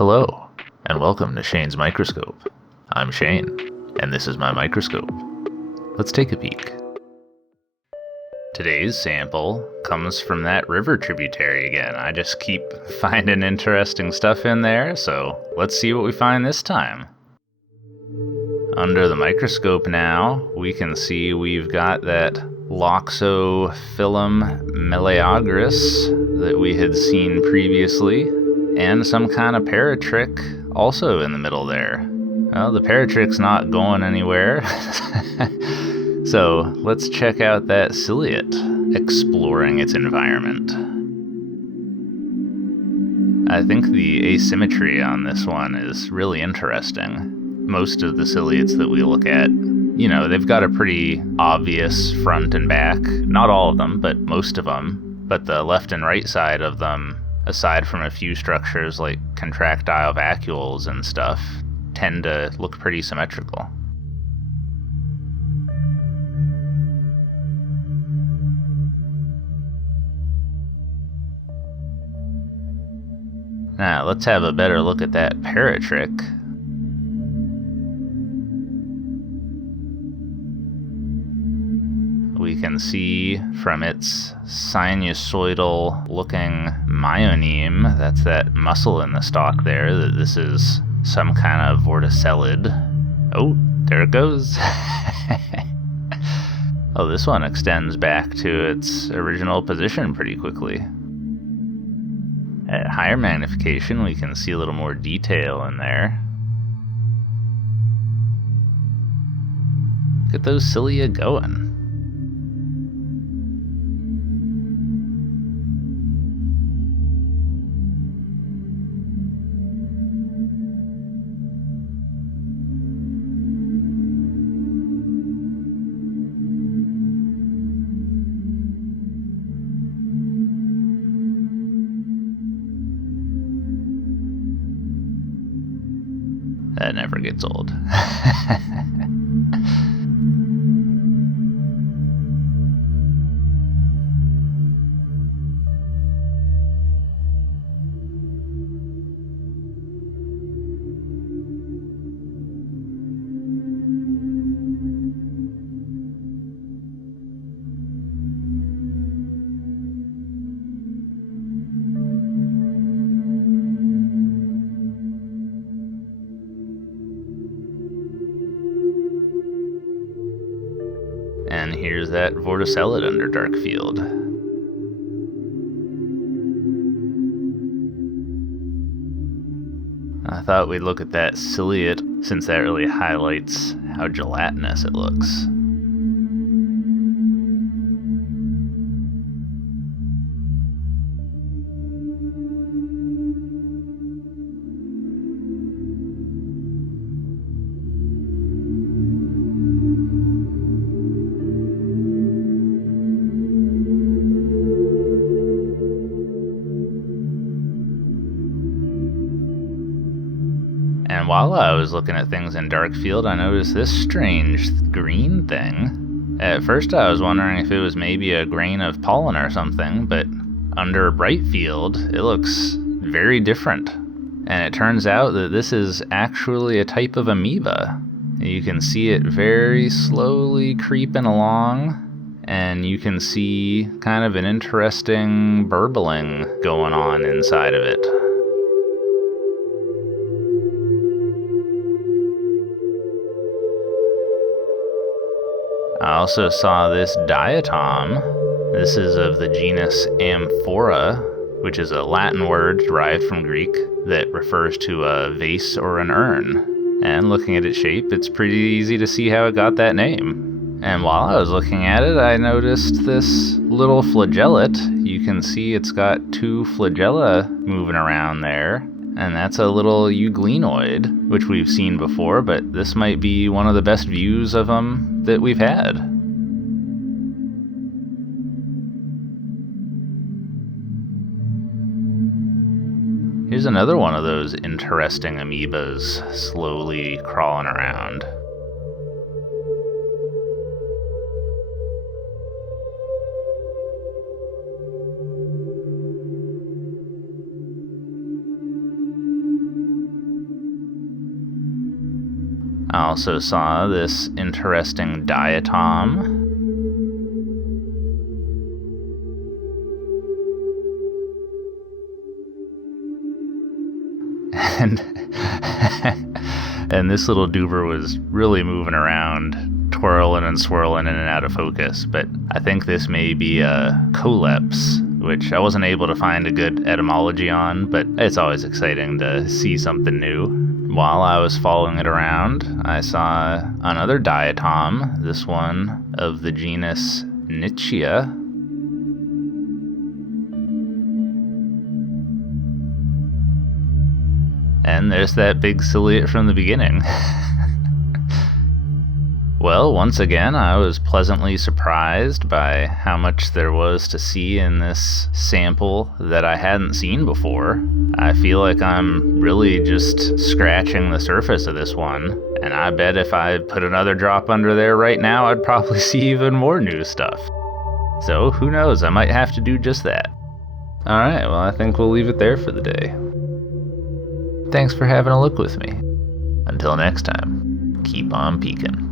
Hello, and welcome to Shane's Microscope. I'm Shane, and this is my microscope. Let's take a peek. Today's sample comes from that river tributary again. I just keep finding interesting stuff in there, so let's see what we find this time. Under the microscope now, we can see we've got that Loxophyllum meleagris that we had seen previously, and some kind of paratrick also in the middle there. Well, the paratrick's not going anywhere. So let's check out that ciliate, exploring its environment. I think the asymmetry on this one is really interesting. Most of the ciliates that we look at, they've got a pretty obvious front and back. Not all of them, but most of them. But the left and right side of them, aside from a few structures like contractile vacuoles and stuff, tend to look pretty symmetrical. Now, let's have a better look at that paratrick. We can see from its sinusoidal looking myoneme, that's that muscle in the stalk there, that this is some kind of vorticellid. Oh, there it goes. Oh, this one extends back to its original position pretty quickly. At higher magnification, we can see a little more detail in there. Look at those cilia going. That never gets old. And here's that vorticellid under dark field. I thought we'd look at that ciliate since that really highlights how gelatinous it looks. And while I was looking at things in dark field, I noticed this strange green thing. At first I was wondering if it was maybe a grain of pollen or something, but under bright field, it looks very different. And it turns out that this is actually a type of amoeba. You can see it very slowly creeping along, and you can see kind of an interesting burbling going on inside of it. I also saw this diatom. This is of the genus Amphora, which is a Latin word derived from Greek that refers to a vase or an urn. And looking at its shape, it's pretty easy to see how it got that name. And while I was looking at it, I noticed this little flagellate. You can see it's got two flagella moving around there. And that's a little euglenoid, which we've seen before, but this might be one of the best views of them that we've had. Here's another one of those interesting amoebas slowly crawling around. I also saw this interesting diatom. And and this little duber was really moving around, twirling and swirling in and out of focus, but I think this may be a coleps, which I wasn't able to find a good etymology on, but it's always exciting to see something new. While I was following it around, I saw another diatom, this one of the genus Nichia. And there's that big ciliate from the beginning. Well, once again, I was pleasantly surprised by how much there was to see in this sample that I hadn't seen before. I feel like I'm really just scratching the surface of this one, and I bet if I put another drop under there right now, I'd probably see even more new stuff. So who knows, I might have to do just that. Alright, well I think we'll leave it there for the day. Thanks for having a look with me. Until next time, keep on peeking.